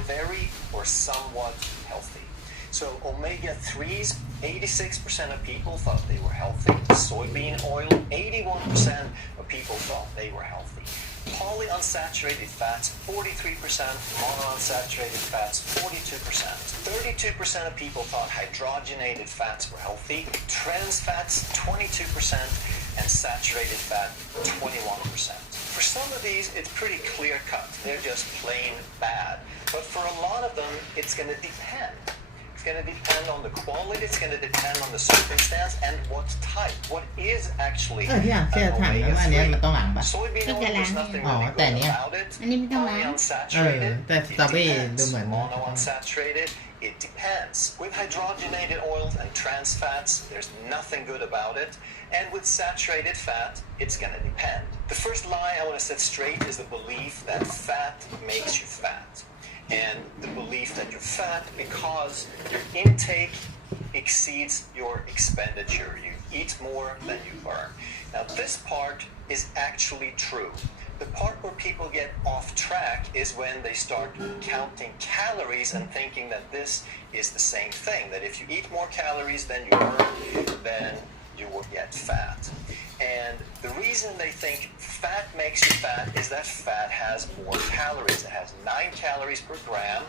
very or somewhat healthy. So omega-3s, 86% of people thought they were healthy. Soybean oil, 81% of people thought they were healthy. Polyunsaturated fats, 43%. Monounsaturated fats, 42%. 32% of people thought hydrogenated fats were healthy. Trans fats, 22%. And saturated fat, 21%. For some of these, it's pretty clear cut. They're just plain bad. But for a lot of them, it's going to depend. It's going to depend on the quality, it's going to depend on the circumstance, and what type. What is actually an omega-3? Soybean oil, there's nothing really good about it. Polyunsaturated, it depends. Monounsaturated, it depends. With hydrogenated oils and trans fats, there's nothing good about it. And with saturated fat, it's going to depend. The first lie I want to set straight is the belief that fat makes you fat. And the belief that you're fat because your intake exceeds your expenditure. You eat more than you burn. Now, this part is actually true. The part where people get off track is when they start counting calories and thinking that this is the same thing, that if you eat more calories than you burn, then you will get fat. And the reason they think fat makes you fat is that fat has more calories. It has 9 calories per gram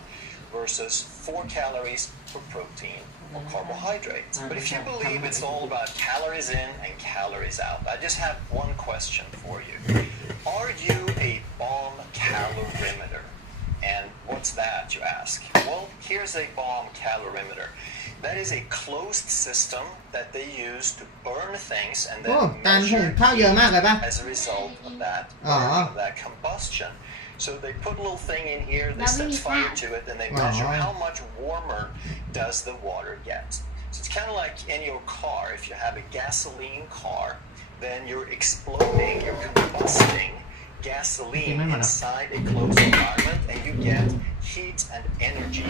versus 4 calories per protein or carbohydrates. But if you believe it's all about calories in and calories out, I just have one question for you. Are you a bomb calorimeter? And what's that, you ask? Well, here's a bomb calorimeter. That is a closed system that they use to burn things and then measure as a result of that combustion. So they put a little thing in here, they set fire to it, and they measure how much warmer does the water get. So it's kind of like in your car. If you have a gasoline car, then you're exploding, you're combusting gasoline inside a closed environment, and you get heat and energy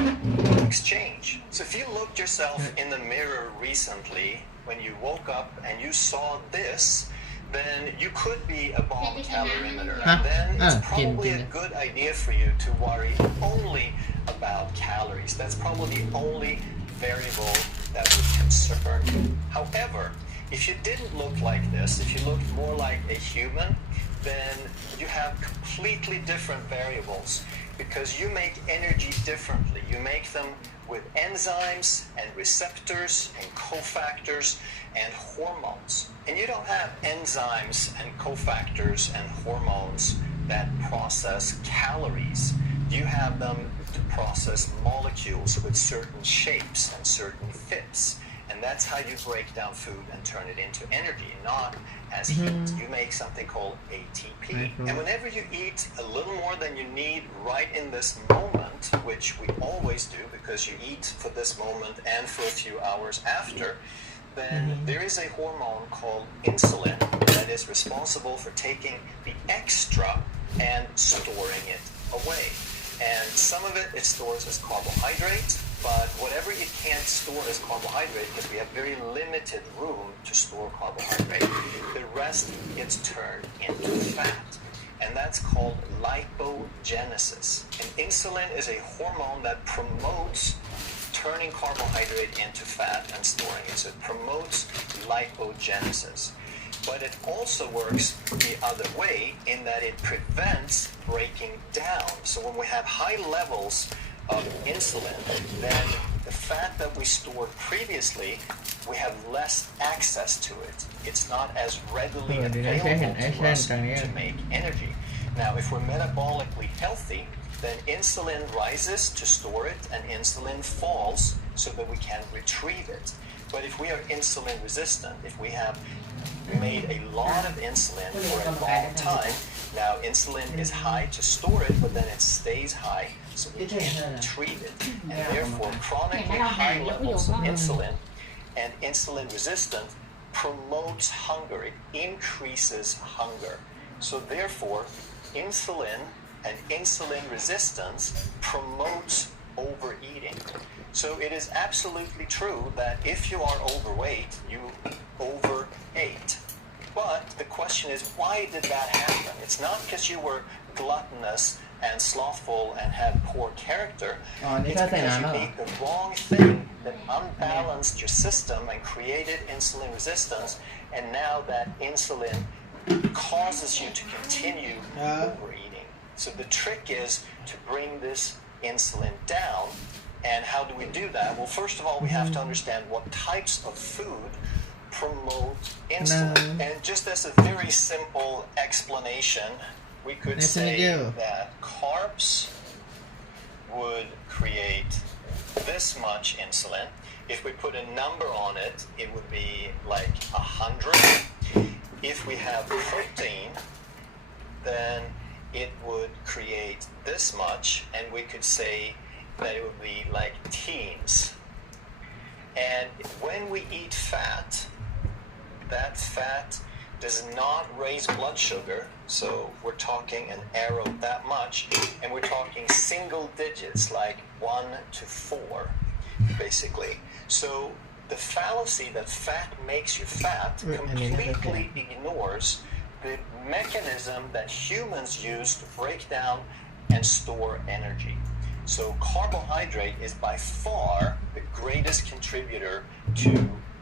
exchange. So if you looked yourself in the mirror recently when you woke up and you saw this, then you could be a bomb calorimeter. And then it's probably a good idea for you to worry only about calories. That's probably the only variable that would concern you. However, if you didn't look like this, if you looked more like a human, then you have completely different variables because you make energy differently. You make them with enzymes and receptors and cofactors and hormones. And you don't have enzymes and cofactors and hormones that process calories. You have them to process molecules with certain shapes and certain fits. And that's how you break down food and turn it into energy, not as heat. You make something called ATP. And whenever you eat a little more than you need right in this moment, which we always do because you eat for this moment and for a few hours after, then there is a hormone called insulin that is responsible for taking the extra and storing it away. And some of it stores as carbohydrate, but whatever you can't store as carbohydrate, because we have very limited room to store carbohydrate, the rest gets turned into fat. And that's called lipogenesis. And insulin is a hormone that promotes turning carbohydrate into fat and storing it. So it promotes lipogenesis. But it also works the other way in that it prevents breaking down. So when we have high levels of insulin, then the fat that we stored previously, we have less access to it. It's not as readily available to us to make energy. Now, if we're metabolically healthy, then insulin rises to store it and insulin falls so that we can retrieve it. But if we are insulin resistant, if we have made a lot of insulin for a long time, now insulin is high to store it, but then it stays high so we can't retrieve it. And therefore, chronically high levels of insulin and insulin resistant promotes hunger. It increases hunger. So therefore, insulin and insulin resistance promotes overeating. So it is absolutely true that if you are overweight, you overate. But the question is, why did that happen? It's not because you were gluttonous and slothful and have poor character,นี่ it's ก็ใส่ because น้ำ you แล้วเหรอ ate the wrong thing that unbalanced your system and created insulin resistance, and now that insulin causes you to continue overeating. So the trick is to bring this insulin down. And how do we do that? Well, first of all, we have to understand what types of food promote insulin. And just as a very simple explanation, we could say that carbs would create this much insulin. If we put a number on it, it would be like 100. If we have protein, then it would create this much, and we could say that it would be like teens. And when we eat fat, that fat does not raise blood sugar, so we're talking an arrow that much, and we're talking single digits, like 1 to 4, basically. So the fallacy that fat makes you fat completely ignores the mechanism that humans use to break down and store energy. So carbohydrate is by far the greatest contributor to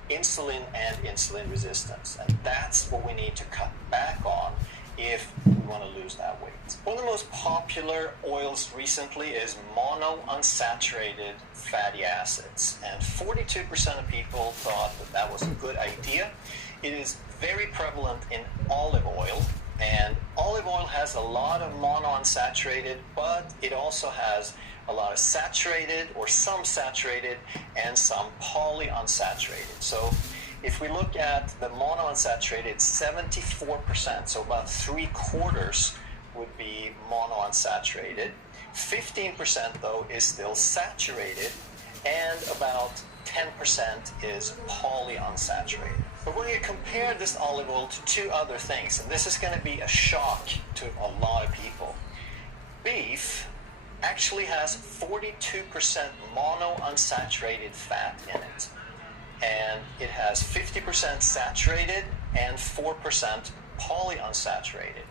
insulin and insulin resistance. And that's what we need to cut back on if we want to lose that weight. One of the most popular oils recently is monounsaturated fatty acids. And 42% of people thought that that was a good idea. It is very prevalent in olive oil. And olive oil has a lot of monounsaturated, but it also has a lot of saturated or some saturated and some polyunsaturated. So if we look at the monounsaturated, 74%, so about 3/4 would be monounsaturated. 15% though is still saturated, and about 10% is polyunsaturated. But when you compare this olive oil to two other things, and this is going to be a shock to a lot of people, beef actually has 42% monounsaturated fat in it. And it has 50% saturated and 4% polyunsaturated.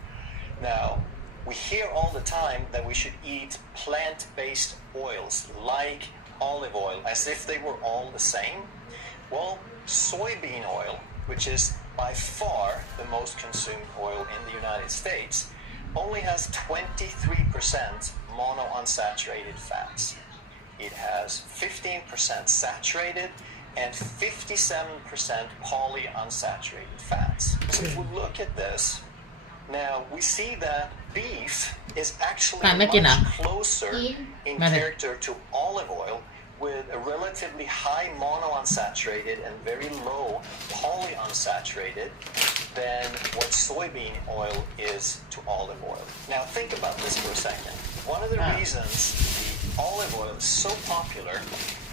Now, we hear all the time that we should eat plant-based oils like olive oil as if they were all the same. Well, soybean oil, which is by far the most consumed oil in the United States, only has 23% monounsaturated fats. It has 15% saturated and 57% polyunsaturated fats. So if we look at this, now we see that beef is actually much closer in character to olive oil, with a relatively high monounsaturated and very low polyunsaturated than what soybean oil is to olive oil. Now think about this for a second. One of the reasons the olive oil is so popular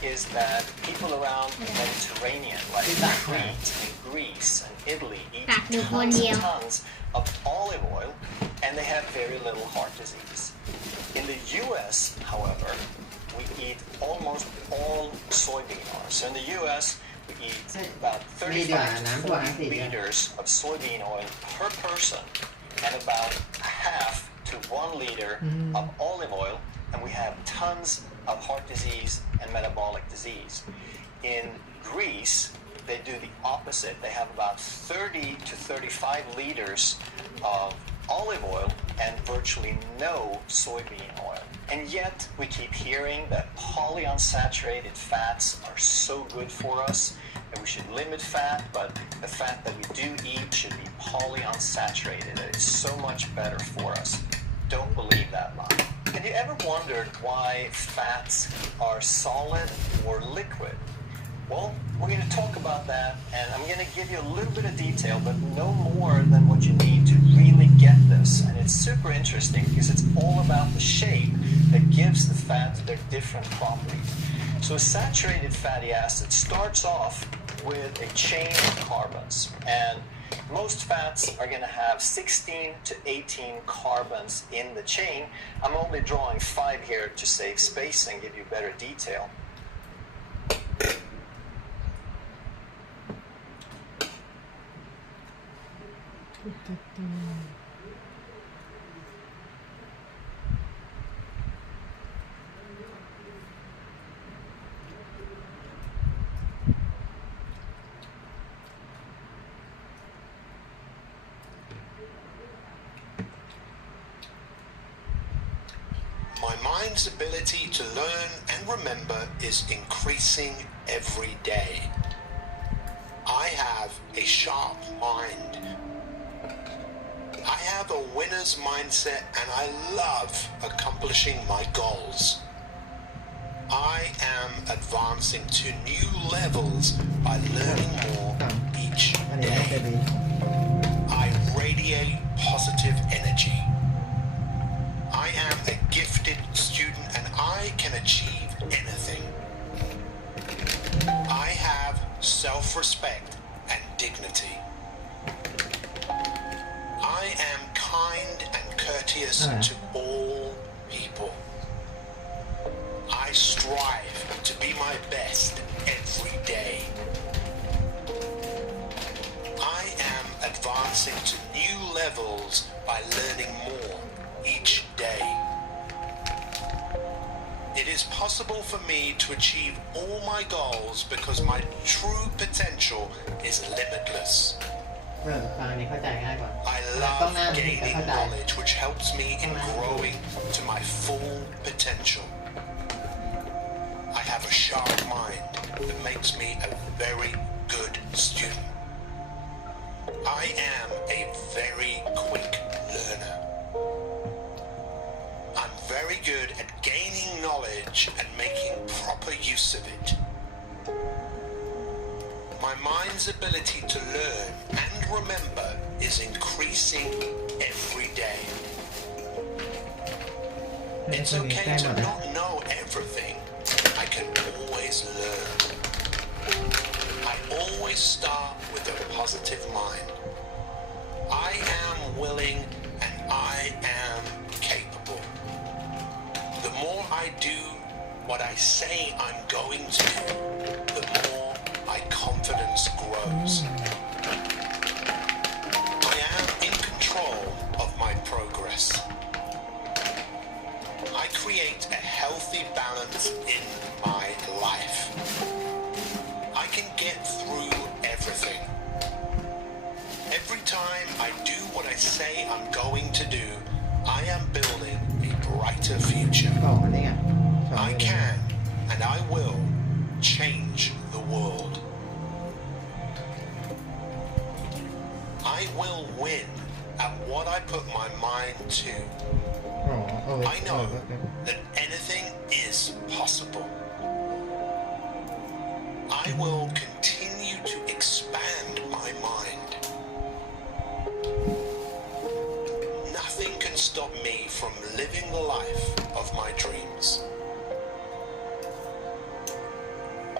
is that people around the Mediterranean, like Crete and Greece and Italy, eat tons and tons of olive oil, and they have very little heart disease. In the US, however, we eat almost all soybean oil. So in the US, we eat about 35 to 40 liters of soybean oil per person, and about half to 1 liter of olive oil, and we have tons of heart disease and metabolic disease. In Greece, they do the opposite. They have about 30 to 35 liters of olive oil and virtually no soybean oil. And yet we keep hearing that polyunsaturated fats are so good for us, and we should limit fat, but the fat that we do eat should be polyunsaturated, and it's so much better for us. Don't believe that lie. Have you ever wondered why fats are solid or liquid? Well, we're going to talk about that, and I'm going to give you a little bit of detail, but no more than what you need to really get this. And it's super interesting because it's all about the shape that gives the fat their different properties. So a saturated fatty acid starts off with a chain of carbons, and most fats are going to have 16 to 18 carbons in the chain. I'm only drawing 5 here to save space and give you better detail. mind's ability to learn and remember is increasing every day. I have a sharp mind. I have a winner's mindset and I love accomplishing my goals. I am advancing to new levels by learning more each day. I radiate positive energy. I am a gifted student and I can achieve anything. I have self-respect and dignity. I am kind and courteous to all people. I strive to be my best every day. I am advancing to new levels by learning more each day. It is possible for me to achieve all my goals because my true potential is limitless. I love gaining knowledge which helps me in growing to my full potential. I have a sharp mind that makes me a very good student. I am a very quick learner. I'm very good at gaining knowledge and making proper use of it. My mind's ability to learn and remember is increasing every day. It's okay to not know everything. I can always learn. I always start with a positive mind. I am willing and I am capable. The more I do what I say I'm going to do, the more my confidence grows. I am in control of my progress. I create a healthy balance in my life. I can get through everything. Every time I do what I say I'm going to do, I am building a brighter future. I can and I will change the world. I will win at what I put my mind to. I know that anything is possible. I will continue to expand my mind. Nothing can stop me from living the life of my dreams.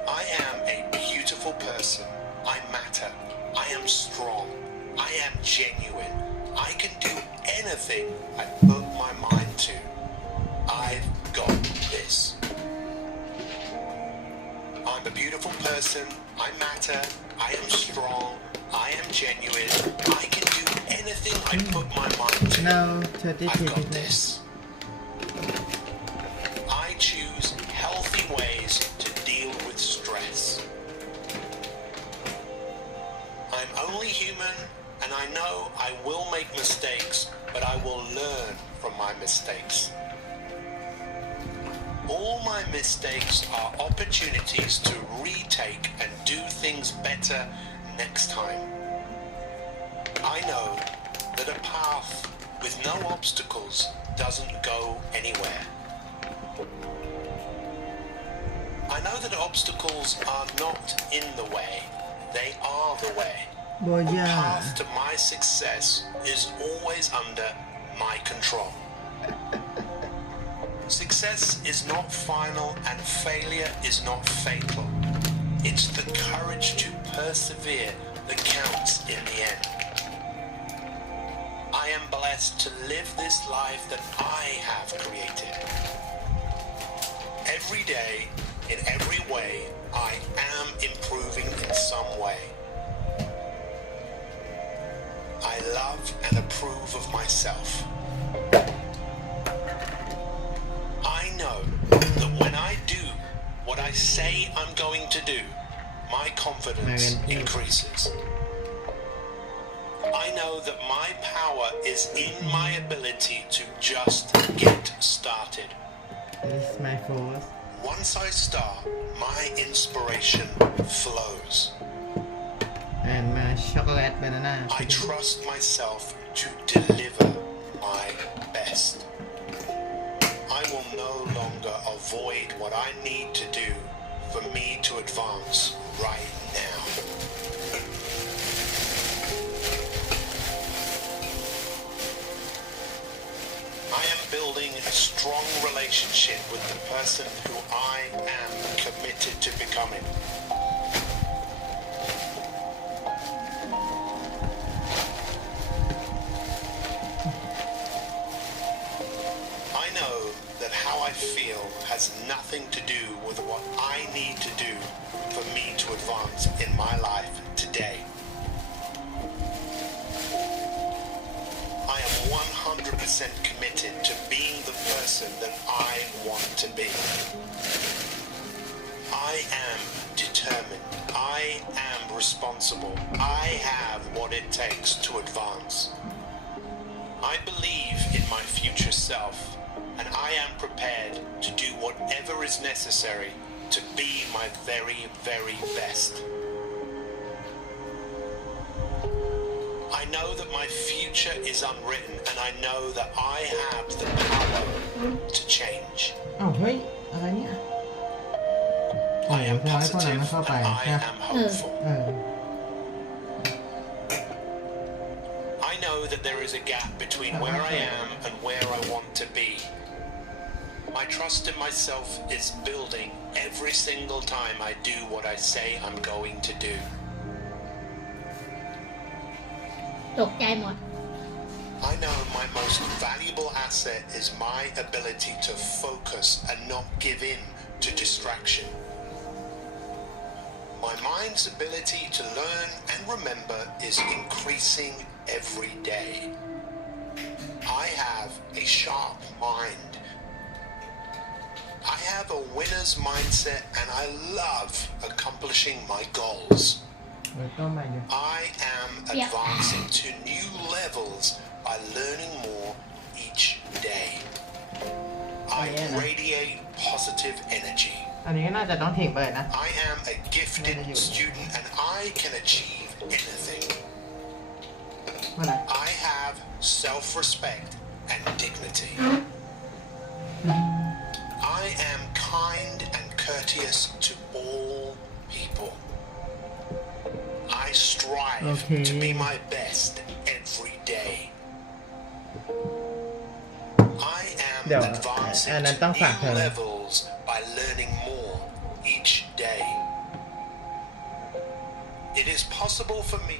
I am a beautiful person. I matter. I am strong. I am genuine. I can do anything I put my mind to. I've got this. I'm a beautiful person. I matter. I am strong. I am genuine. I can do anything I put my mind to. I've got this. I choose healthy ways to deal with stress. I'm only human, and I know I will make mistakes, but I will learn from my mistakes. All my mistakes are opportunities to retake and do things better next time. I know that a path with no obstacles doesn't go anywhere. I know that obstacles are not in the way, they are the way. The path to my success is always under my control. Success is not final and failure is not fatal. It's the courage to persevere that counts in the end. I am blessed to live this life that I have created. Every day, in every way, I am improving in some way. I love and approve of myself. I know that when I do what I say I'm going to do, my confidence increases. I know that my power is in my ability to just get started. this is my force Once I start, my inspiration flows. and my chocolate banana I trust myself to deliver my best. I will no longer avoid what I need to do for me to advance right now. I am building a strong relationship with the person who I am committed to becoming. I know that how I feel has nothing to do with what I need to do for me to advance in my life today. I am 100% committed to being the person that I want to be. I am determined. I am responsible. I have what it takes to advance. I believe in my future self, and I am prepared to do whatever is necessary to be my very, very best. I know that my future is unwritten, and I know that I have the power to change. อ้าวเฮ้ยอะไรเนี่ยโอ้ I โห am พอให้พวกนั้น positive มันเข้าไป and I นะ am hopeful. เออ I know that there is a gap between where I am and where I want to be. My trust in myself is building every single time I do what I say I'm going to do. ตกใจหมด I know my most valuable asset is my ability to focus and not give in to distraction. My mind's ability to learn and remember is increasing every day. I have a sharp mind. I have a winner's mindset and I love accomplishing my goals. เออต้มมาอยู่ I am advancing to new levels by learning more each day. I radiate positive energy. อันนี้ก็น่าจะต้องทิ้งไปนะ I am a gifted student and I can achieve anything. เมื่อไหร่ I have self-respect and dignity. I am kind and courteous to all people. I strive to be my best every day. I am เดี๋ยว advancing อันนั้นต้อง to ฝากเธ new อ levels by learning more each day. It is possible for me.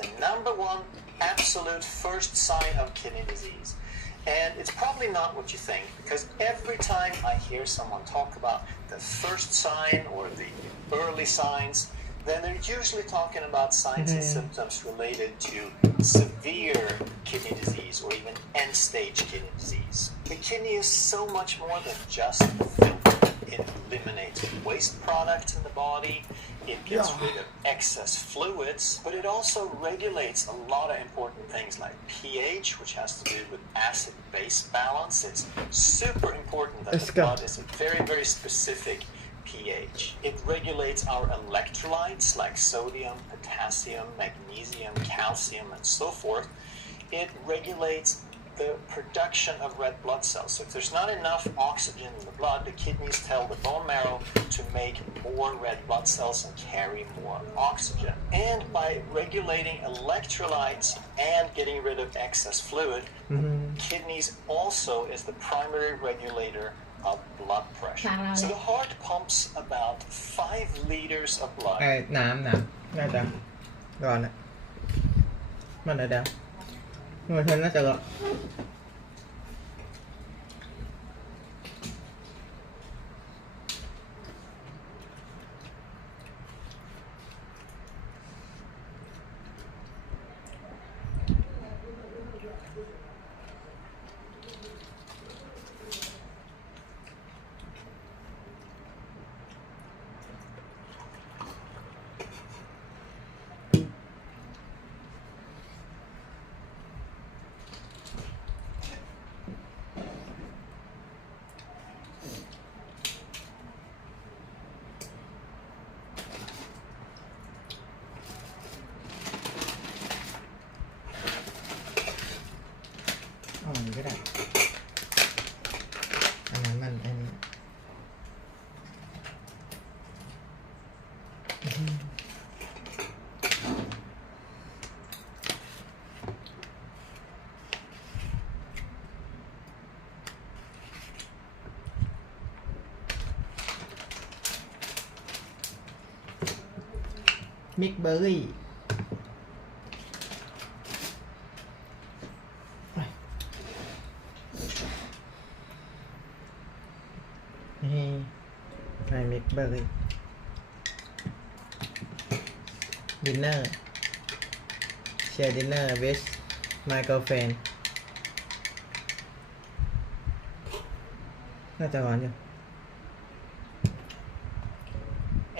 The number one absolute first sign of kidney disease. And it's probably not what you think, because every time I hear someone talk about the first sign or the early signs, then they're usually talking about signs and symptoms related to severe kidney disease or even end-stage kidney disease. The kidney is so much more than just a filter. It eliminates waste products in the body, it gets rid of excess fluids, but it also regulates a lot of important things like pH, which has to do with acid-base balance. It's super important that the blood is a very, very specific pH. It regulates our electrolytes like sodium, potassium, magnesium, calcium, and so forth. It regulates the production of red blood cells. So if there's not enough oxygen in the blood, the kidneys tell the bone marrow to make more red blood cells and carry more oxygen. And by regulating electrolytes and getting rid of excess fluid, kidneys also is the primary regulator of blood pressure. So the heart pumps about 5 liters of blood. ไอ้น้ำน่าจะร้อนอ่ะมันอะไรเดี๋ยวมันเทนน่าจะร้อน มิกเบอร์รี่นี่ไงมิกเบอร์รี่ดินเนอร์แชร์ดินเนอร์วิชไมเคิลเฟนน่าจะร้อนอยู่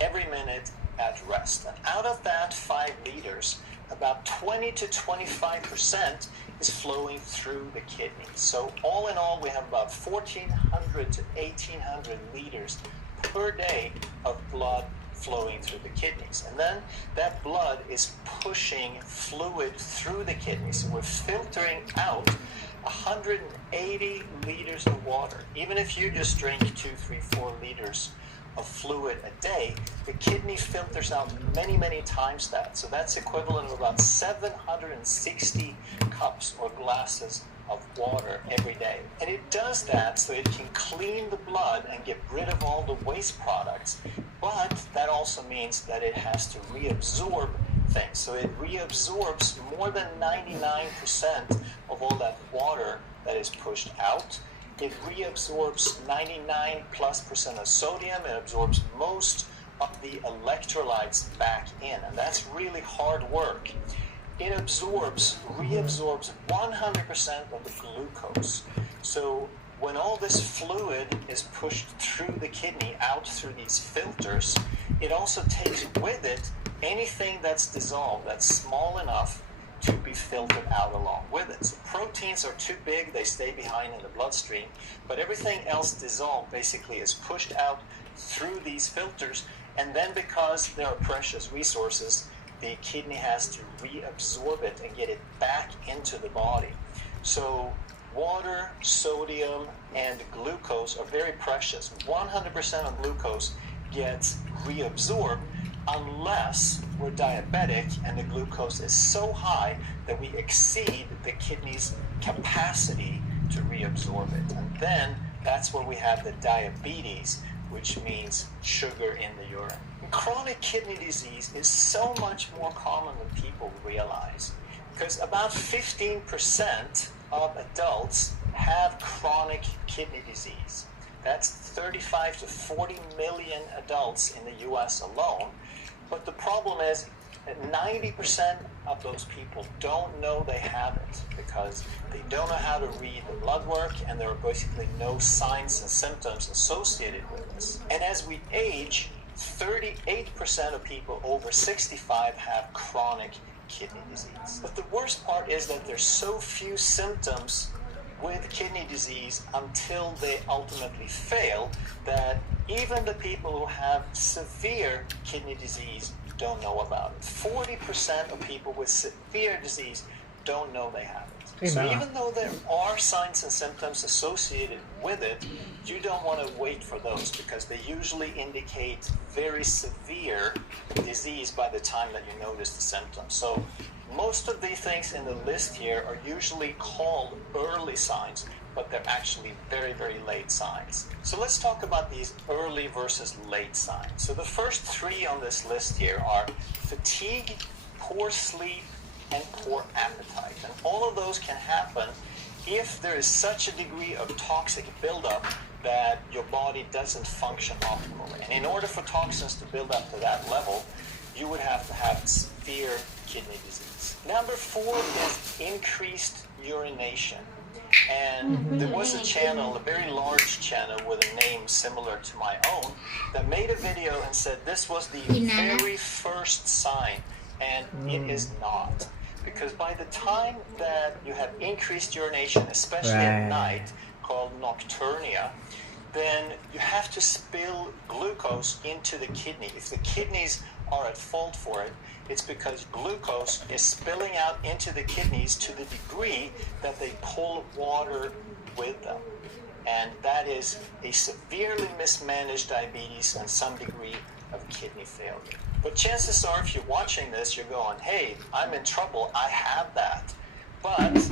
every minute at rest. And out of that 5 liters, about 20 to 25% is flowing through the kidneys. So all in all, we have about 1,400 to 1,800 liters per day of blood flowing through the kidneys. And then that blood is pushing fluid through the kidneys. So we're filtering out 180 liters of water. Even if you just drink 2, 3, 4 liters of fluid a day, the kidney filters out many, many times that. So that's equivalent of about 760 cups or glasses of water every day. And it does that so it can clean the blood and get rid of all the waste products. But that also means that it has to reabsorb things. So it reabsorbs more than 99% of all that water that is pushed out. It reabsorbs 99+% of sodium. It absorbs most of the electrolytes back in, and that's really hard work. It reabsorbs 100% of the glucose. So when all this fluid is pushed through the kidney out through these filters, it also takes with it anything that's dissolved, that's small enough to be filtered out along with it. So proteins are too big, they stay behind in the bloodstream, but everything else dissolved basically is pushed out through these filters, and then because there are precious resources, the kidney has to reabsorb it and get it back into the body. So water, sodium, and glucose are very precious. 100% of glucose gets reabsorbed unless we're diabetic and the glucose is so high that we exceed the kidney's capacity to reabsorb it. And then that's where we have the diabetes, which means sugar in the urine. And chronic kidney disease is so much more common than people realize, because about 15% of adults have chronic kidney disease. That's 35 to 40 million adults in the US alone. But the problem is that 90% of those people don't know they have it because they don't know how to read the blood work, and there are basically no signs and symptoms associated with this. And as we age, 38% of people over 65 have chronic kidney disease. But the worst part is that there's so few symptoms with kidney disease until they ultimately fail that even the people who have severe kidney disease don't know about it. 40% of people with severe disease don't know they have it. So even though there are signs and symptoms associated with it, you don't want to wait for those because they usually indicate very severe disease by the time that you notice the symptoms. So most of the things in the list here are usually called early signs, but they're actually very, very late signs. So let's talk about these early versus late signs. So the first 3 on this list here are fatigue, poor sleep, and poor appetite. And all of those can happen if there is such a degree of toxic buildup that your body doesn't function optimally. And in order for toxins to build up to that level, you would have to have severe kidney disease. Number 4 is increased urination. And there was a channel, a very large channel with a name similar to my own, that made a video and said this was the very first sign, and it is not. Because by the time that you have increased urination, especially at night, called nocturnia, then you have to spill glucose into the kidney. If the kidneys are at fault for it, it's because glucose is spilling out into the kidneys to the degree that they pull water with them. And that is a severely mismanaged diabetes and some degree of kidney failure. But chances are, if you're watching this, you're going, hey, I'm in trouble, I have that. But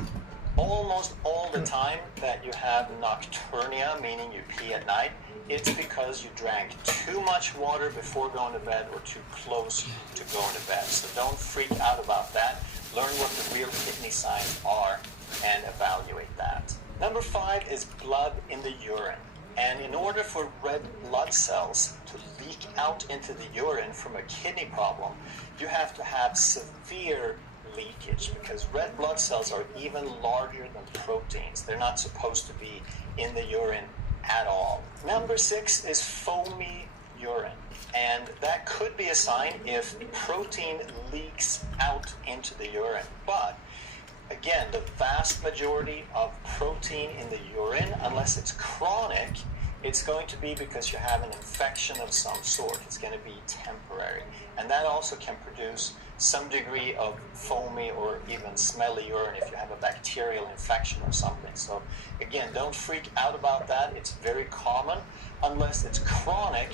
almost all the time that you have nocturnia, meaning you pee at night, it's because you drank too much water before going to bed or too close to going to bed. So don't freak out about that. Learn what the real kidney signs are and evaluate that. Number 5 is blood in the urine. And in order for red blood cells to leak out into the urine from a kidney problem, you have to have severe leakage, because red blood cells are even larger than proteins. They're not supposed to be in the urine at all. Number 6 is foamy urine. And that could be a sign if protein leaks out into the urine. But again, the vast majority of protein in the urine, unless it's chronic, it's going to be because you have an infection of some sort. It's going to be temporary. And that also can produce some degree of foamy or even smelly urine if you have a bacterial infection or something. So again, don't freak out about that. It's very common. Unless it's chronic,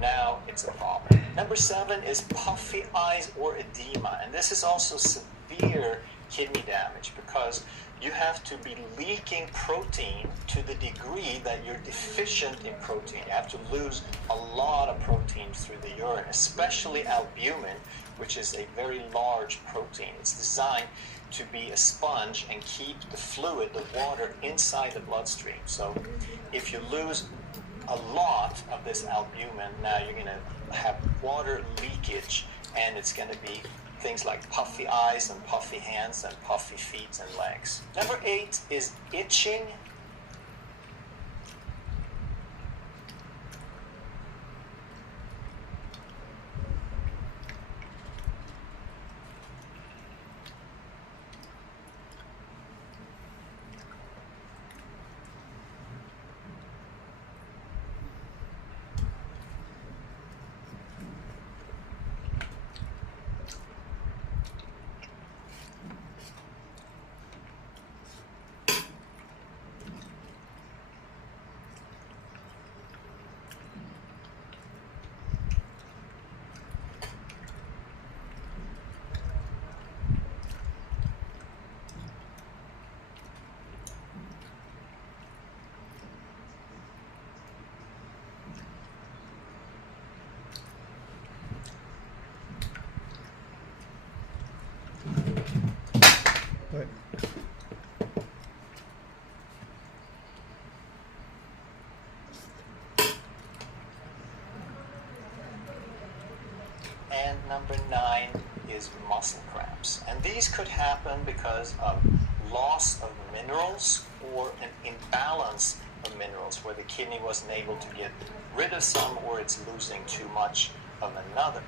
now it's a problem. Number 7 is puffy eyes or edema. And this is also severe kidney damage, because you have to be leaking protein to the degree that you're deficient in protein. You have to lose a lot of protein through the urine, especially albumin, which is a very large protein. It's designed to be a sponge and keep the fluid, the water, inside the bloodstream. So if you lose a lot of this albumin, now you're going to have water leakage, and it's going to be things like puffy eyes and puffy hands and puffy feet and legs. Number 8 is itching. Good. And number 9 is muscle cramps. And these could happen because of loss of minerals or an imbalance of minerals, where the kidney wasn't able to get rid of some, or it's losing too much of another.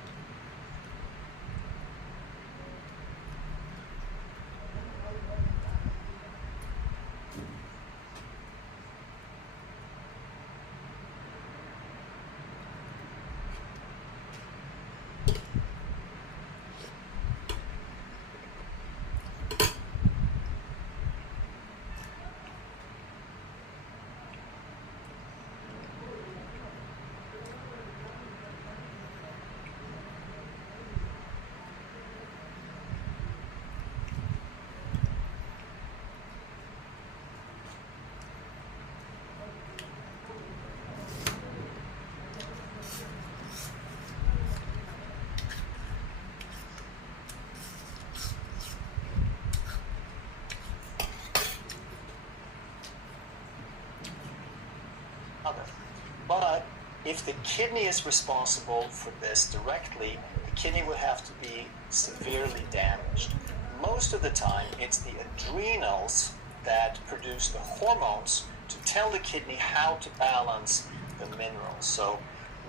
But if the kidney is responsible for this directly, the kidney would have to be severely damaged. Most of the time, it's the adrenals that produce the hormones to tell the kidney how to balance the minerals. So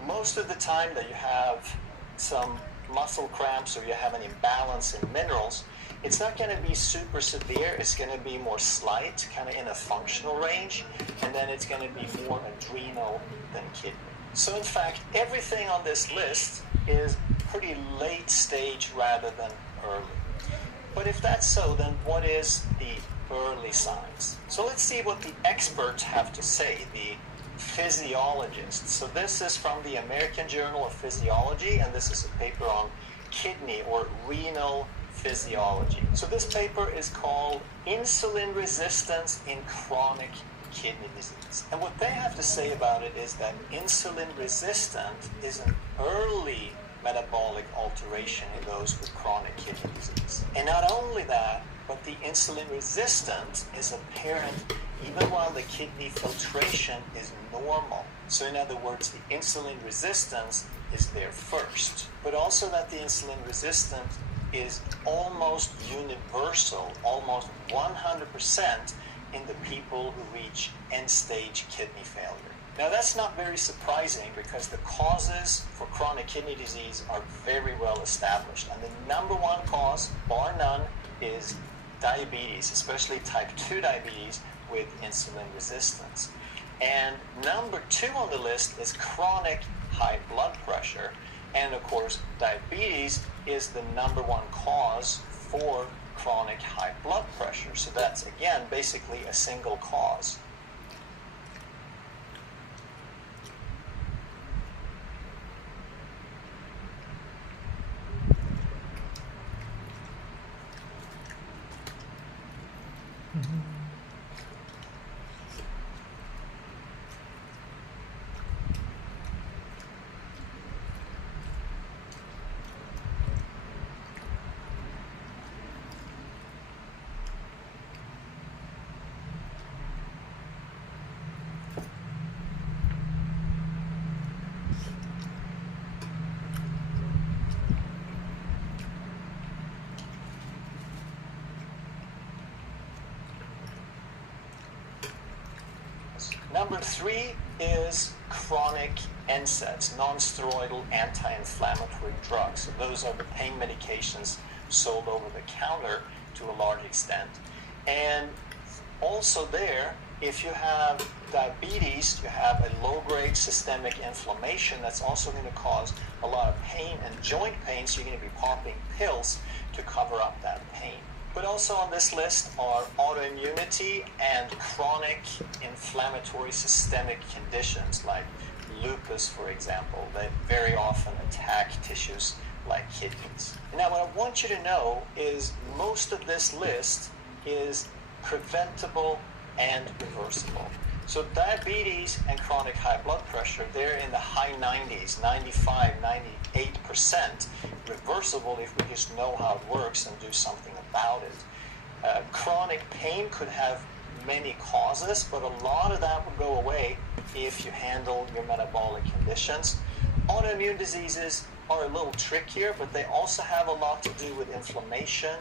most of the time that you have some muscle cramps or you have an imbalance in minerals, it's not going to be super severe. It's going to be more slight, kind of in a functional range, and then it's going to be more adrenal than kidney. So in fact, everything on this list is pretty late stage rather than early. But if that's so, then what is the early signs? So let's see what the experts have to say, the physiologists. So this is from the American Journal of Physiology, and this is a paper on kidney or renal physiology. So this paper is called Insulin Resistance in Chronic Kidney Disease. And what they have to say about it is that insulin resistant is an early metabolic alteration in those with chronic kidney disease. And not only that, but the insulin resistant is apparent even while the kidney filtration is normal. So in other words, the insulin resistance is there first, but also that the insulin resistant is almost universal, almost 100% in the people who reach end-stage kidney failure. Now that's not very surprising because the causes for chronic kidney disease are very well established. And the number one cause, bar none, is diabetes, especially type 2 diabetes with insulin resistance. And number 2 on the list is chronic high blood pressure. And of course, diabetes is the number one cause for chronic high blood pressure. So that's, again, basically a single cause. Number 3 is chronic NSAIDs, non-steroidal anti-inflammatory drugs. So those are the pain medications sold over the counter to a large extent. And also there, if you have diabetes, you have a low-grade systemic inflammation that's also going to cause a lot of pain and joint pain, so you're going to be popping pills to cover up that pain. But also on this list are autoimmunity and chronic inflammatory systemic conditions like lupus, for example, that very often attack tissues like kidneys. Now, what I want you to know is most of this list is preventable and reversible. So diabetes and chronic high blood pressure, they're in the high 90s, 95, 98% reversible if we just know how it works and do something about it. Chronic pain could have many causes, but a lot of that would go away if you handle your metabolic conditions. Autoimmune diseases are a little trickier, but they also have a lot to do with inflammation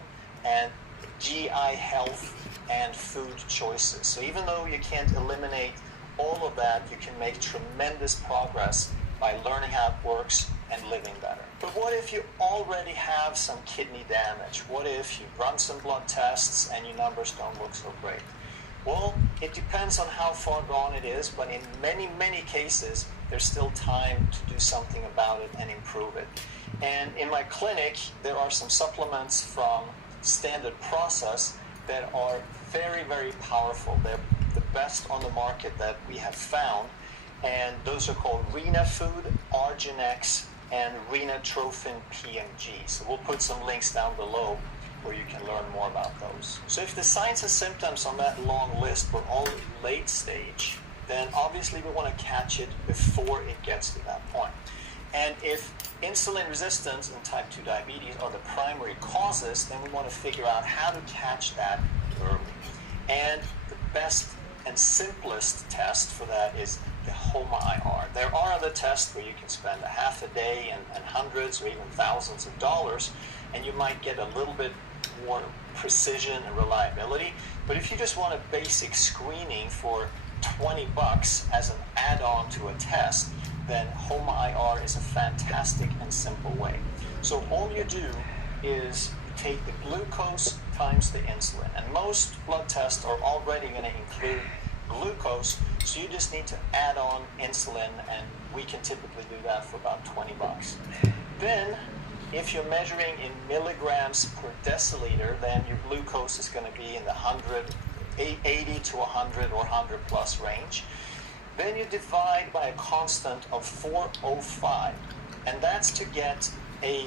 and GI health and food choices. So even though you can't eliminate all of that, you can make tremendous progress by learning how it works and living better. But what if you already have some kidney damage? What if you run some blood tests and your numbers don't look so great? Well, it depends on how far gone it is, but in many, many cases, there's still time to do something about it and improve it. And in my clinic, there are some supplements from Standard Process that are very, very powerful. They're the best on the market that we have found. And those are called Rena Food, Arginex, and Renatrophin PMG. So we'll put some links down below where you can learn more about those. So if the signs and symptoms on that long list were all late stage, then obviously we want to catch it before it gets to that point. And if insulin resistance and type 2 diabetes are the primary causes, then we want to figure out how to catch that early. And the best and simplest test for that is the HOMA-IR. There are other tests where you can spend a half a day and hundreds or even thousands of dollars, and you might get a little bit more precision and reliability. But if you just want a basic screening for $20 as an add-on to a test, then HOMA-IR is a fantastic and simple way. So all you do is take the glucose times the insulin. And most blood tests are already going to include glucose, so you just need to add on insulin, and we can typically do that for about $20. Then, if you're measuring in milligrams per deciliter, then your glucose is going to be in the 80 to 100 or 100 plus range. Then you divide by a constant of 405, and that's to get a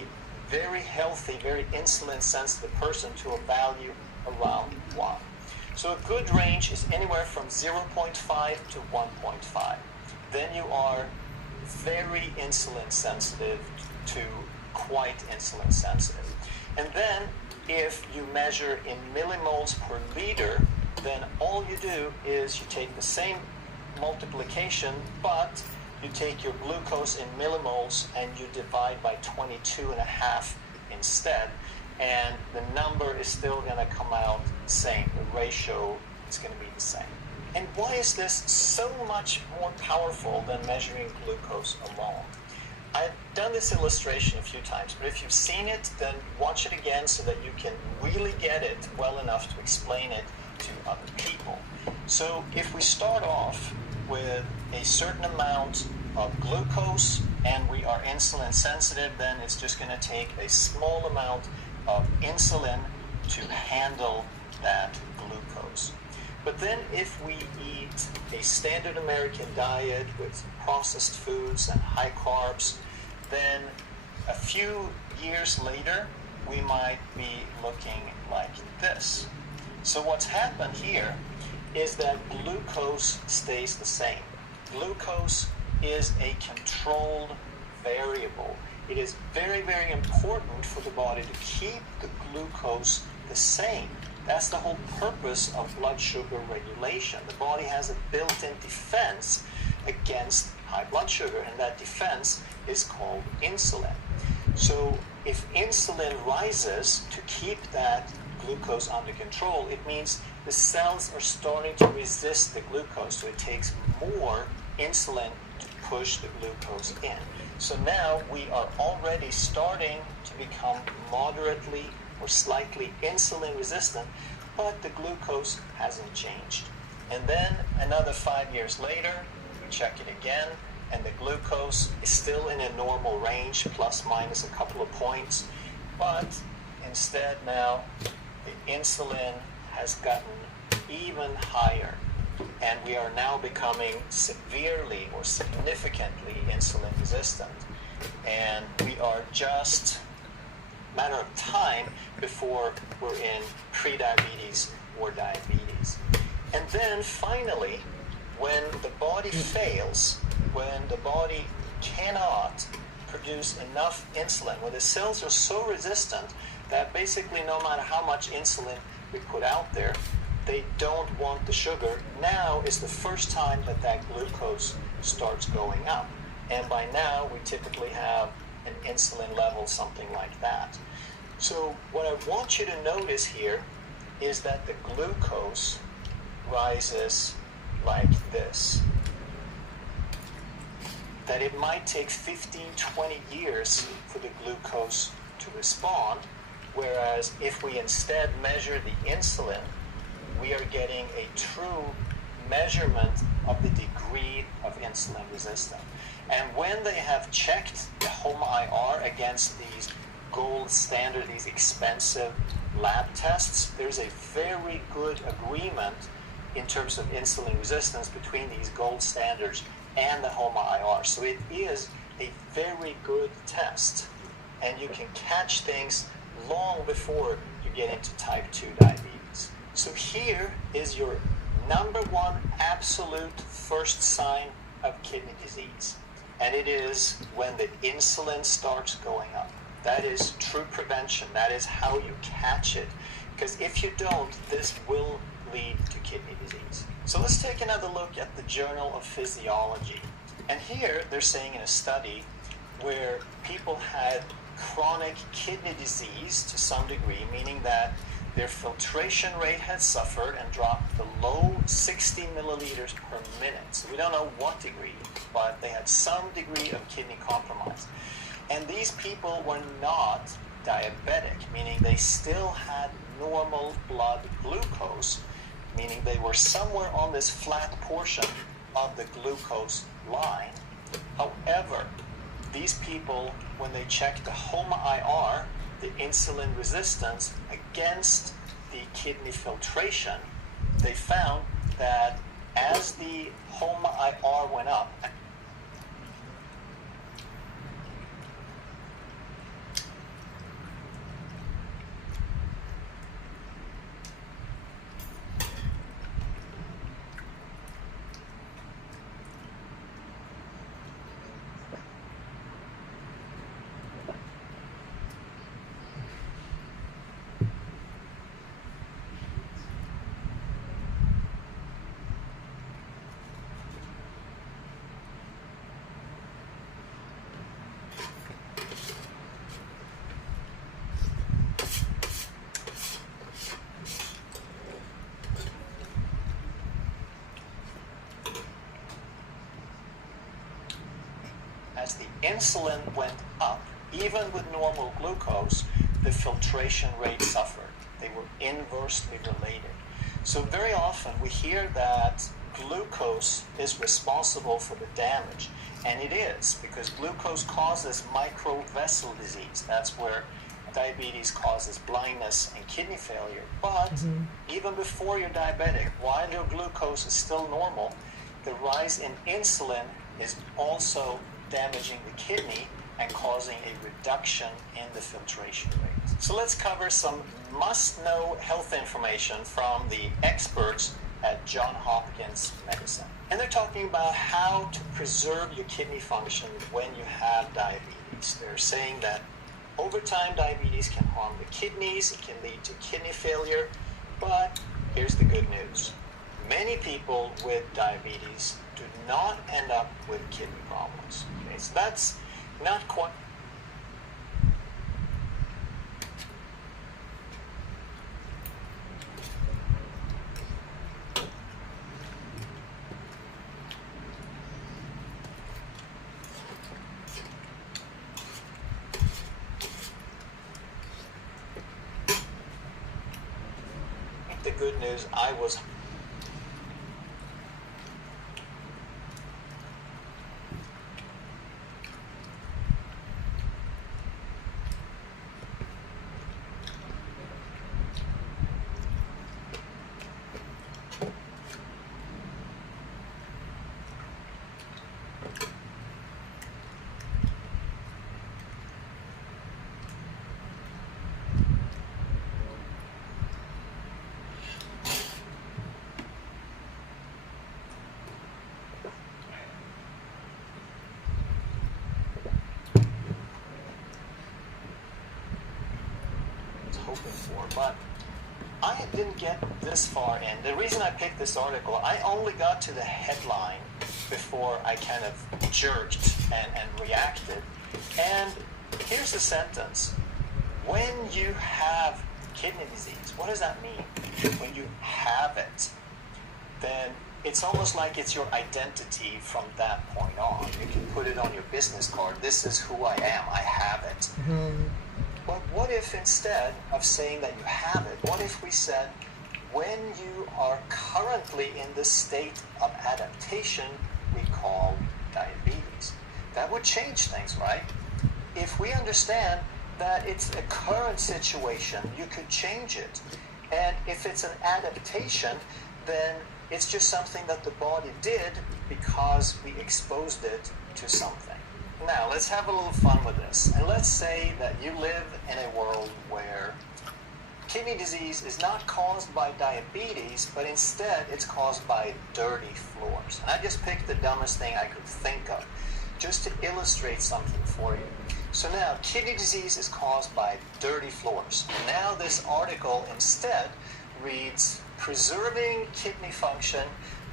very healthy, very insulin sensitive person to a value around 1. So a good range is anywhere from 0.5 to 1.5. Then you are very insulin sensitive to quite insulin sensitive. And then if you measure in millimoles per liter, then all you do is you take the same multiplication, but you take your glucose in millimoles and you divide by 22.5 instead, and the number is still going to come out the same. The ratio is going to be the same. And why is this so much more powerful than measuring glucose alone? I've done this illustration a few times, but if you've seen it, then watch it again so that you can really get it well enough to explain it to other people. So if we start off with a certain amount of glucose and we are insulin sensitive, then it's just going to take a small amount of insulin to handle that glucose. But then if we eat a standard American diet with processed foods and high carbs, then a few years later, we might be looking like this. So what's happened here is that glucose stays the same. Glucose is a controlled variable. It is very, very important for the body to keep the glucose the same. That's the whole purpose of blood sugar regulation. The body has a built-in defense against high blood sugar, and that defense is called insulin. So if insulin rises to keep that glucose under control, it means the cells are starting to resist the glucose, so it takes more insulin to push the glucose in. So now we are already starting to become moderately or slightly insulin resistant, but the glucose hasn't changed. And then another 5 years later, we check it again, and the glucose is still in a normal range, plus minus a couple of points, but instead now the insulin has gotten even higher, and we are now becoming severely or significantly insulin resistant. And we are just a matter of time before we're in prediabetes or diabetes. And then finally, when the body fails, when the body cannot produce enough insulin, when the cells are so resistant that basically no matter how much insulin we put out there, they don't want the sugar, now is the first time that that glucose starts going up. And by now, we typically have an insulin level, something like that. So what I want you to notice here is that the glucose rises like this. That it might take 15, 20 years for the glucose to respond, whereas if we instead measure the insulin, we are getting a true measurement of the degree of insulin resistance. And when they have checked the HOMA-IR against these gold standard, these expensive lab tests, there's a very good agreement in terms of insulin resistance between these gold standards and the HOMA-IR. So it is a very good test, and you can catch things long before you get into type 2 diabetes. So here is your number one absolute first sign of kidney disease, and it is when the insulin starts going up. That is true prevention. That is how you catch it, because if you don't, this will lead to kidney disease. So let's take another look at the Journal of Physiology. And here they're saying in a study where people had chronic kidney disease to some degree, meaning that their filtration rate had suffered and dropped below 60 milliliters per minute. So we don't know what degree, but they had some degree of kidney compromise. And these people were not diabetic, meaning they still had normal blood glucose, meaning they were somewhere on this flat portion of the glucose line. However, these people, when they checked the HOMA-IR, the insulin resistance against the kidney filtration, they found that as the HOMA-IR went up, insulin went up, even with normal glucose, the filtration rate suffered. They were inversely related. So very often we hear that glucose is responsible for the damage, and it is, because glucose causes microvessel disease. That's where diabetes causes blindness and kidney failure. But even before you're diabetic, while your glucose is still normal, the rise in insulin is also damaging the kidney and causing a reduction in the filtration rate. So let's cover some must-know health information from the experts at Johns Hopkins Medicine. And they're talking about how to preserve your kidney function when you have diabetes. They're saying that over time, diabetes can harm the kidneys, it can lead to kidney failure, but here's the good news. Many people with diabetes do not end up with kidney problems. Okay, so that's not quite... The good news, I was hoping for, but I didn't get this far in. The reason I picked this article, I only got to the headline before I kind of jerked and reacted. And here's the sentence. When you have kidney disease, what does that mean? When you have it, then it's almost like it's your identity from that point on. You can put it on your business card. This is who I am. I have it. But what if instead of saying that you have it, what if we said, when you are currently in this state of adaptation we call diabetes? That would change things, right? If we understand that it's a current situation, you could change it. And if it's an adaptation, then it's just something that the body did because we exposed it to something. Now, let's have a little fun with this. And let's say that you live in a world where kidney disease is not caused by diabetes, but instead it's caused by dirty floors. And I just picked the dumbest thing I could think of, just to illustrate something for you. So now, kidney disease is caused by dirty floors. Now this article instead reads, preserving kidney function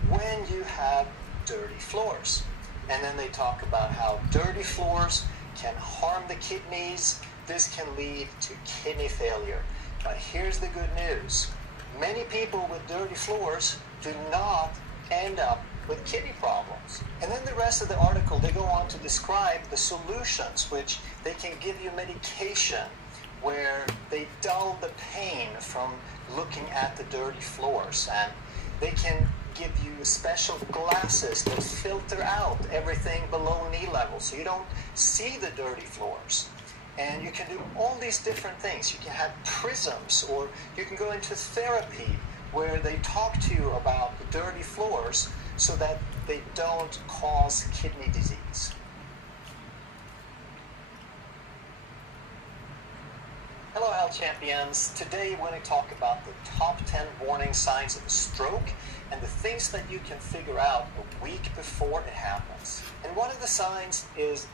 when you have dirty floors. And then they talk about how dirty floors can harm the kidneys. This can lead to kidney failure. But here's the good news. Many people with dirty floors do not end up with kidney problems. And then the rest of the article, they go on to describe the solutions, which they can give you medication where they dull the pain from looking at the dirty floors. And they can give you special glasses that filter out everything below knee level so you don't see the dirty floors. And you can do all these different things. You can have prisms, or you can go into therapy where they talk to you about the dirty floors so that they don't cause kidney disease. Hello, health champions. Today we're going to talk about the top 10 warning signs of a stroke and the things that you can figure out a week before it happens. And one of the signs is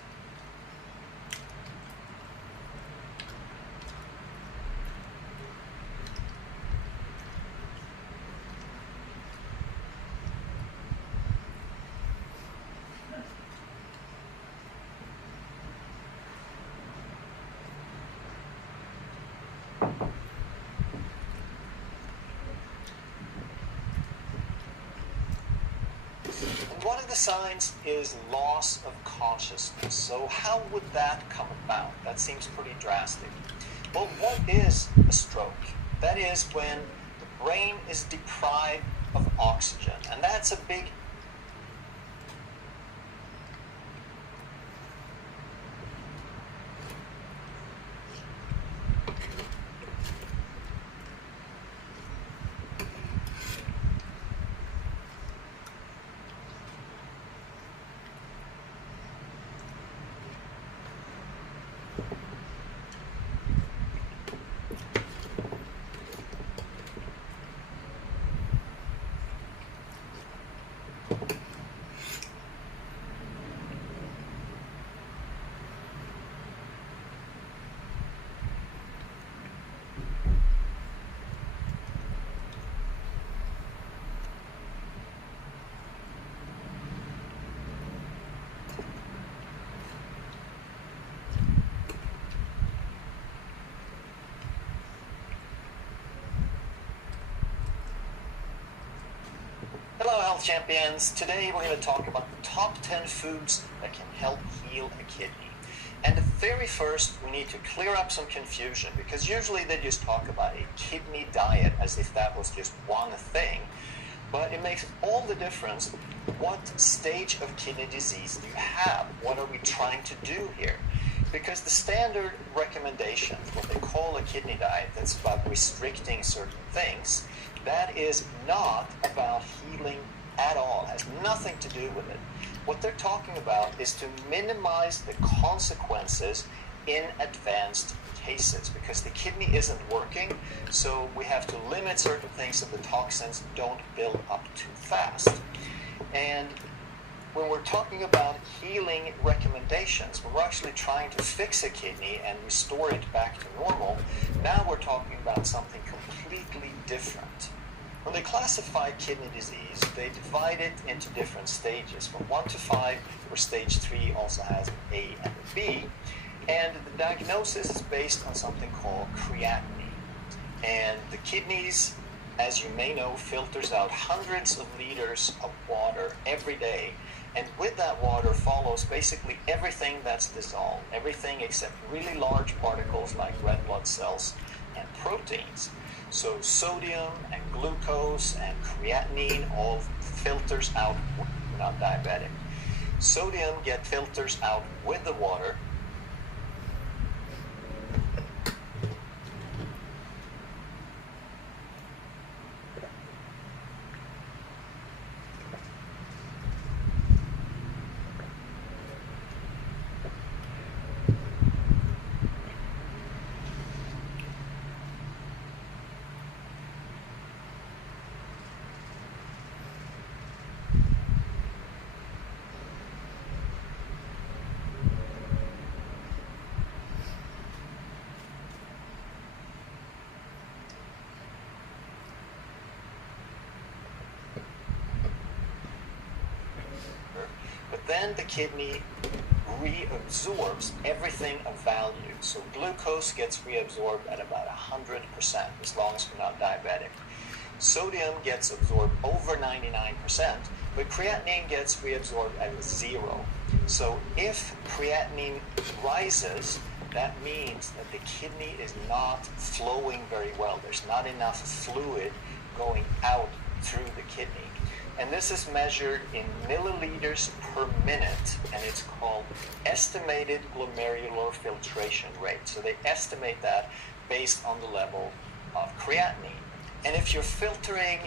one one of the signs is loss of consciousness. So how would that come about? That seems pretty drastic. Well, what is a stroke? That is when the brain is deprived of oxygen. And that's a big Hello, health champions. Today we're going to talk about the top 10 foods that can help heal a kidney. And the very first, we need to clear up some confusion, because usually they just talk about a kidney diet as if that was just one thing. But it makes all the difference. What stage of kidney disease do you have? What are we trying to do here? Because the standard recommendation, what they call a kidney diet, that's about restricting certain things, that is not about healing at all. It has nothing to do with it. What they're talking about is to minimize the consequences in advanced cases, because the kidney isn't working, so we have to limit certain things so the toxins don't build up too fast. And when we're talking about healing recommendations, when we're actually trying to fix a kidney and restore it back to normal, now we're talking about something completely different. When they classify kidney disease, they divide it into different stages, from 1 to 5, where stage 3 also has an A and a B. And the diagnosis is based on something called creatinine. And the kidneys, as you may know, filters out hundreds of liters of water every day. And with that water follows basically everything that's dissolved, everything except really large particles like red blood cells and proteins. So sodium and glucose and creatinine all filters out when you're not diabetic. Sodium filters out with the water. But then the kidney reabsorbs everything of value. So glucose gets reabsorbed at about 100%, as long as you're not diabetic. Sodium gets absorbed over 99%, but creatinine gets reabsorbed at 0. So if creatinine rises, that means that the kidney is not flowing very well. There's not enough fluid going out through the kidney. And this is measured in milliliters per minute, and it's called estimated glomerular filtration rate. So they estimate that based on the level of creatinine. And if you're filtering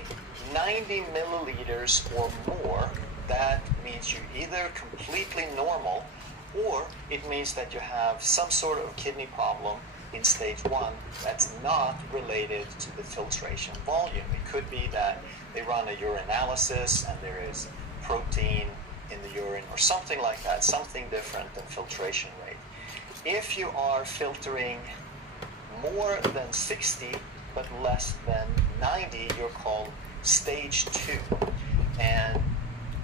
90 milliliters or more, that means you're either completely normal, or it means that you have some sort of kidney problem in stage 1 that's not related to the filtration volume. It could be that they run a urinalysis and there is protein in the urine or something like that, something different than filtration rate. If you are filtering more than 60 but less than 90, you're called stage 2. And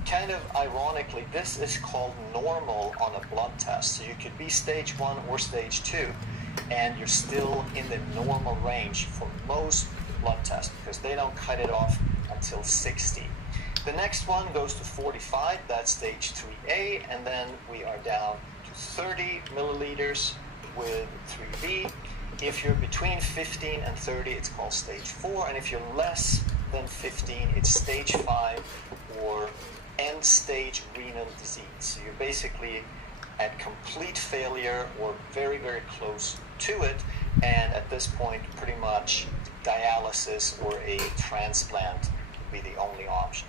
kind of ironically, this is called normal on a blood test. So you could be stage 1 or stage 2, and you're still in the normal range for most blood tests, because they don't cut it off until 60. The next one goes to 45, that's stage 3A, and then we are down to 30 milliliters with 3B. If you're between 15 and 30, it's called stage 4, and if you're less than 15, it's stage 5 or end-stage renal disease. So you're basically at complete failure or very, very close to it, and at this point, pretty much dialysis or a transplant would be the only option.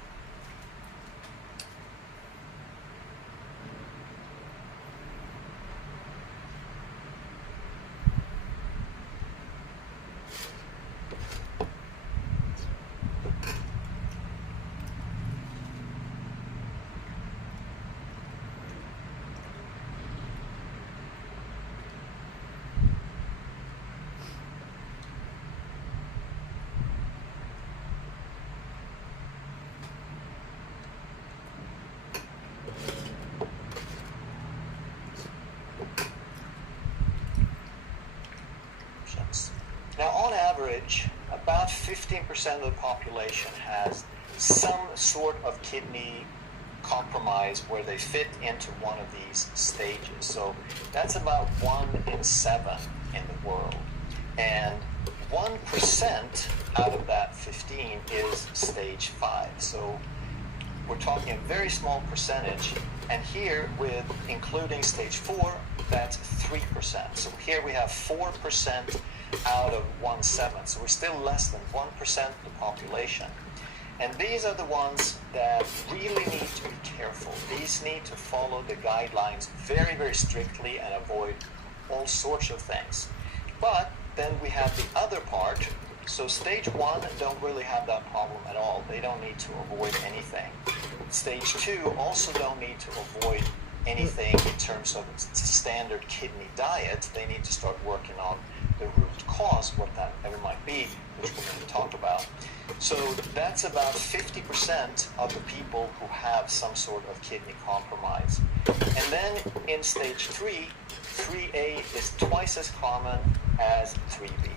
Now, on average, about 15% of the population has some sort of kidney compromise where they fit into one of these stages. So that's about 1 in 7 in the world. And 1% out of that 15 is stage 5. So we're talking a very small percentage. And here, with including stage 4, that's 3%. So here we have 4% out of 1/7. So we're still less than 1% of the population. And these are the ones that really need to be careful. These need to follow the guidelines very, very strictly and avoid all sorts of things. But then we have the other part. So stage 1 don't really have that problem at all. They don't need to avoid anything. Stage 2 also don't need to avoid anything in terms of standard kidney diet. They need to start working on the root cause, what that ever might be, which we're going to talk about. So that's about 50% of the people who have some sort of kidney compromise. And then in stage 3, 3A is twice as common as 3B.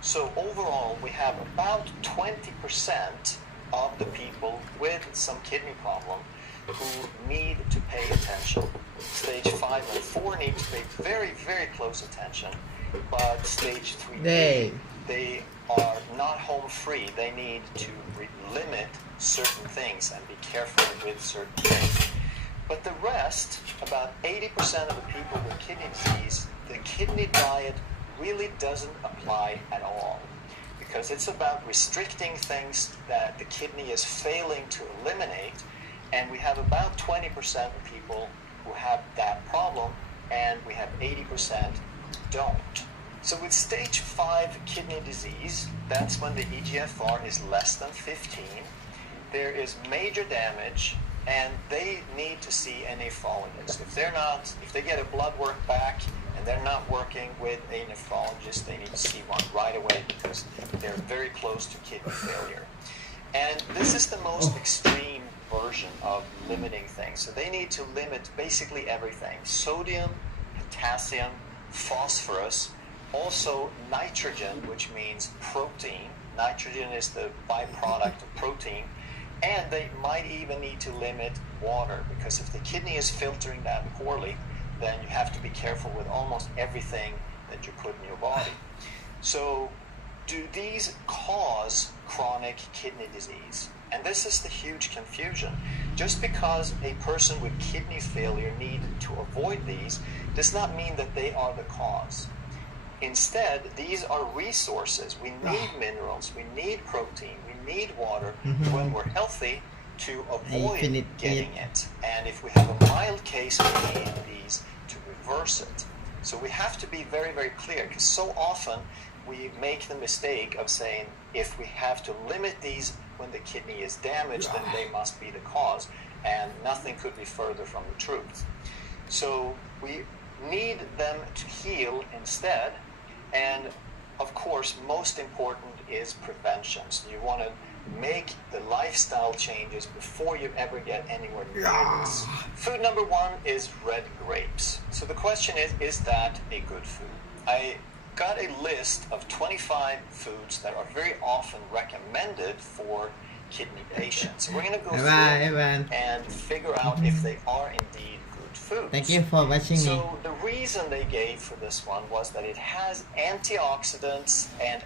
So overall, we have about 20% of the people with some kidney problem who need to pay attention. Stage 5 and 4 need to pay very, very close attention. But stage 3B, they are not home free. They need to limit certain things and be careful with certain things. But the rest, about 80% of the people with kidney disease, the kidney diet really doesn't apply at all, because it's about restricting things that the kidney is failing to eliminate. And we have about 20% of people who have that problem, and we have 80% don't. So with stage 5 kidney disease, that's when the EGFR is less than 15. There is major damage, and they need to see a nephrologist. If they get a blood work back and they're not working with a nephrologist, they need to see one right away because they're very close to kidney failure. And this is the most extreme version of limiting things. So they need to limit basically everything: sodium, potassium, phosphorus, also nitrogen, which means protein. Nitrogen is the byproduct of protein. And they might even need to limit water, because if the kidney is filtering that poorly, then you have to be careful with almost everything that you put in your body. So do these cause chronic kidney disease? And this is the huge confusion. Just because a person with kidney failure needed to avoid these does not mean that they are the cause. Instead, these are resources. We need minerals, we need protein, we need water when we're healthy to avoid getting it. And if we have a mild case, we need these to reverse it. So we have to be very, very clear, because so often we make the mistake of saying, if we have to limit these when the kidney is damaged, then they must be the cause. And nothing could be further from the truth. So we need them to heal instead. And of course, most important is prevention. So you want to make the lifestyle changes before you ever get anywhere near this. Food number 1 is red grapes. So the question is that a good food? I got a list of 25 foods that are very often recommended for kidney patients. So we're going to go บ๊าย through บาย it บ๊ายบาย and figure out if they are indeed good foods. Thank you for watching me So the reason they gave for this one was that it has antioxidants and